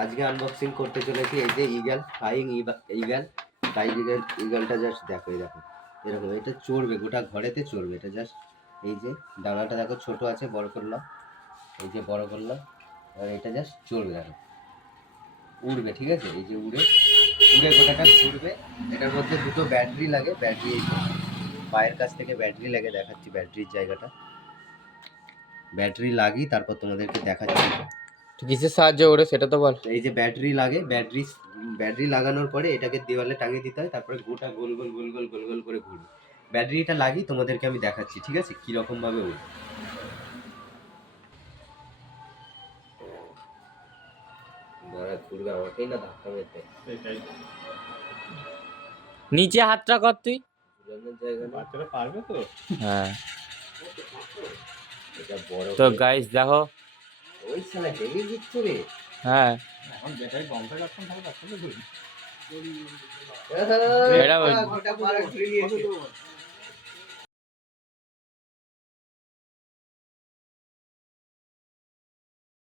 আজকে আনবক্সিং করতে চলেছি এই যে ইগল ফ্লাইং ইগল ফ্লাইং ইগলটা জাস্ট দেখো এরকম এটা চড়বে, গোটা ঘরেতে চড়বে। এটা জাস্ট এই যে ডানাটা দেখো ছোট আছে, বড় করলাম, এই যে বড় করলাম, আর এটা জাস্ট চড়বে, দেখো উড়বে, ঠিক আছে? এই যে উড়ে গোটাটা ঘুরবে। এটার মধ্যে দুটো ব্যাটারি লাগে, ব্যাটারি পায়ের কাছ থেকে ব্যাটারি লাগে, দেখাচ্ছি ব্যাটারির জায়গাটা। ব্যাটারি লাগি তারপর তোমাদেরকে দেখাচ্ছি কিসের সাহায্যে ওড়ে সেটা তো বল। এই যে ব্যাটারি লাগে, ব্যাটারি লাগানোর পরে এটাকে দেওয়ালে টাঙিয়ে দিতে হয়, তারপরে গোটা গোল গোল গোল গোল গোল গোল করে ঘুরবে। ব্যাটারিটা লাগি তোমাদেরকে আমি দেখাচ্ছি, ঠিক আছে, কিরকম ভাবে উড়ে। ঘুরবে, আমাকেই না ধাক্কা মেরতে। নিচে হাতটা কর তুই। বাচ্চারা পারবে তো? হ্যাঁ। এটা বড় তো গাইস দেখো, ওই শালা হেভি দিচ্ছে রে। হ্যাঁ এখন ব্যাটারি বন্ধ রাখতাম তাহলে বাচ্চাদের ঘুরবে। এটা গোটা পাড়া ঘুরে নিয়েছে।